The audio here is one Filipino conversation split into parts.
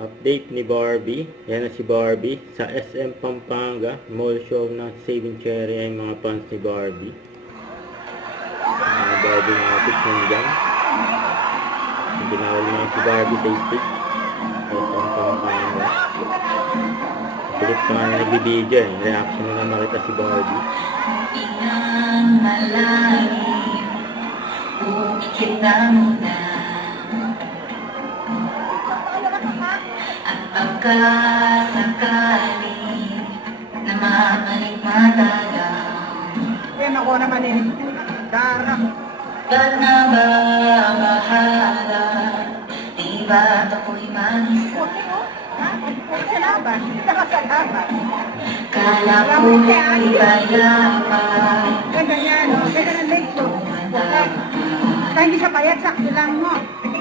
Update ni Barbie. Yan na si Barbie. Sa SM Pampanga, mall show ng Saving Cherry ay mga fans ni Barbie. Mga Barbie na outfit nandyan. Binawal na si Barbie sa stage. SM Pampanga. Pilit pa nga na nagbibideo eh. Reaction na makita si Barbie. Inangalain, umikit na muna. At pagkasakali na mabalik matalaw, Yan ako naman eh. Darang. ba't na ba bahala? Di ba't ako'y mag-isa? Ay, salamat. Nakasalamat. Kala ko'y payaman. Ganda yan. Ganda ng legs mo. Kaya hindi siya payat, sakto lang mo.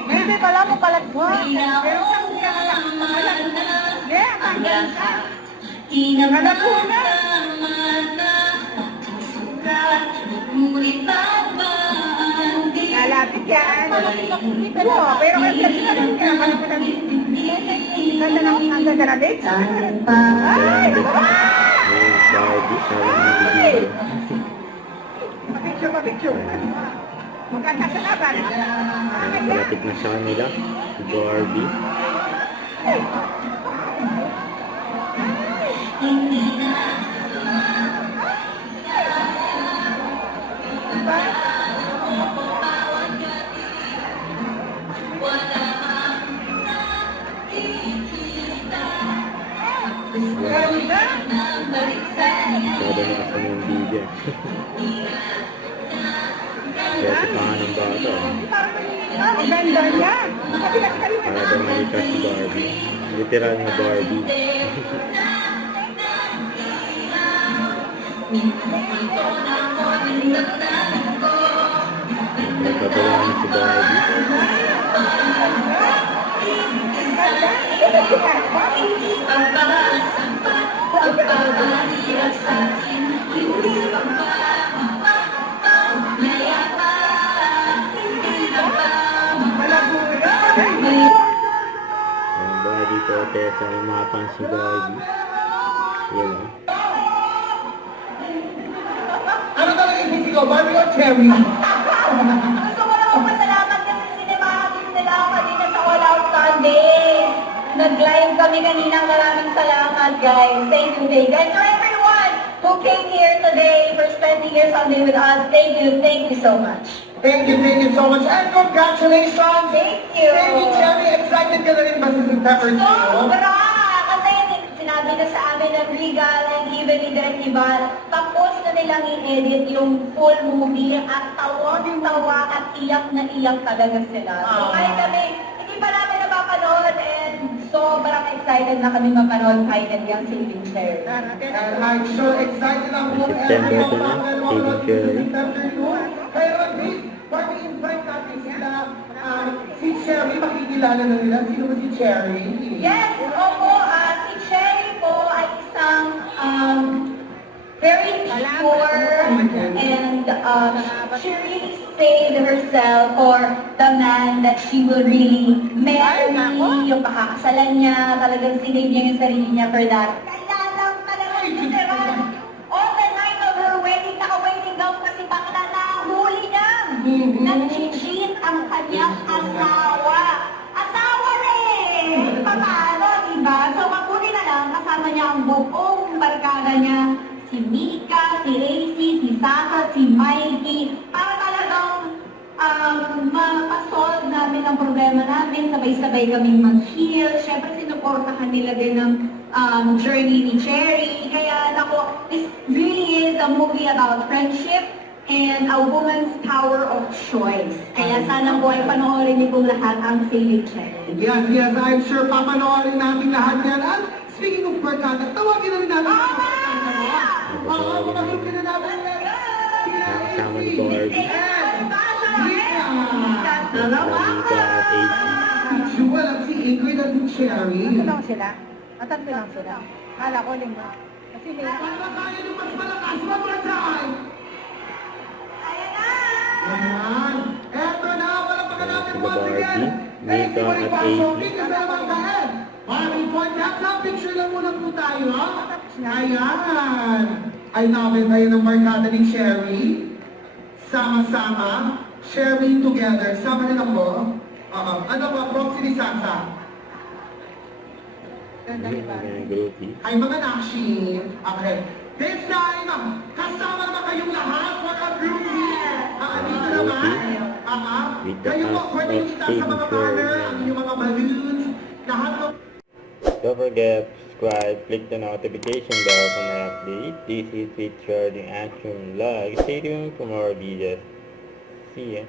Hindi pala mo palat mo. Pero sakto ka na lang. Yeah, hanggang ka. Tinamdaman na sugat, ngunit babandi. Lalapit yan. Oo, pero kasi sila lang kaya pala ko lang. Ganda ng ganda ng legs. Tanpa Ay! Yung Barbie sa nagbibideo. Picture pa, picture. Maganda sa laban. Malapit na sa kanila. Si Barbie. hindi na Masyado na kasi yung video. Kaya si pa nga ng bata. Ang ganda niya. Para daw malika si Barbie. Literal na Barbie. Nagpapagawa na si Barbie. pagpapalira sa akin, hindi pa ba mayapa, hindi na ba Ang body protest ang mga fans ni Barbie. Yun o. Ano talaga yung ko? Barbie o Cherry? Gusto ko lang magpasalamat kasi sinemahatin nila ako kanina sa All Out Sundays. Nag-live kami kanina. Maraming salamat, guys. Thank you. And to everyone who came here today for spending your Sunday with us, thank you so much. Thank you so much. And congratulations! Thank you. Thank you, Cherry. Excited ka na rin ba sa St. Pepper Sobra! Kasi sinabi na sa amin ng Regal and even ni Direk Ivan, tapos na nilang i-edit yung full movie at tawang-tawa at iyak na iyak talaga sila. So kahit kami, hindi pa namin napapanood and sobrang excited na kami mapanood finally ang Saving Cherry. And I'm sure excited ang buong September ito na, Saving Cherry. Kaya Grace, bago invite natin sila, si Cherry, makikilala na nila. Sino ba si Cherry? Yes, opo, si Cherry po ay isang very pure and she really saved herself for the man that she will really marry, yung pakakasalan niya, talagang sinave niya yung sarili niya for that. Kaya lang talagang literal, on the night of her wedding, naka-wedding gown kasi bakla na huli niya. Nag-cheat ang kanyang asawa. Asawa rin! Paano, diba? So, mabuti na lang, kasama niya ang buong barkada niya. Si Mika, si Racy, si Saka, si Mikey, para talagang mapasolve namin ang problema namin, sabay-sabay kaming mag-heal. Siyempre, sinuportahan nila din ang journey ni Cherry. Kaya, nako, this really is a movie about friendship and a woman's power of choice. Kaya sana po ay panoorin niyo pong lahat ang Saving Cherry. Yes, I'm sure papanoorin natin lahat yan. At speaking of barkada, tawagin na rin natin ang barkada mo. Pumahig ka na natin yan. Nakasama ni Barbie. Lamika at AC. Jewel at si Ingrid at si Cherry. Tatlo lang sila. Tatlo lang sila. Kala ko lima. Kasi lima. Para tayo ng mas malakas, mga time! Ayan na! Ayan. Eto na, wala pa ka natin Sila once again. Barbie, Mika at AC. point. Tap, picture lang muna po tayo, ha? Ayan. Ay, namin tayo ng barkada ni Sherry. Sama-sama. Sharing together. Sama na po. Ano ba, proxy ni Sasa? Mga groupie. Ay, mga nakshi. Okay. This time, kasama naman kayong lahat, mga groupie. Dito naman. With the Kayo po, cast pwede of kita sa mga banner, ang inyong mga balloons. Lahat po. Don't forget to subscribe, click the notification bell for my update. This is featured in Action Vlog. Stay tuned for more videos. See ya.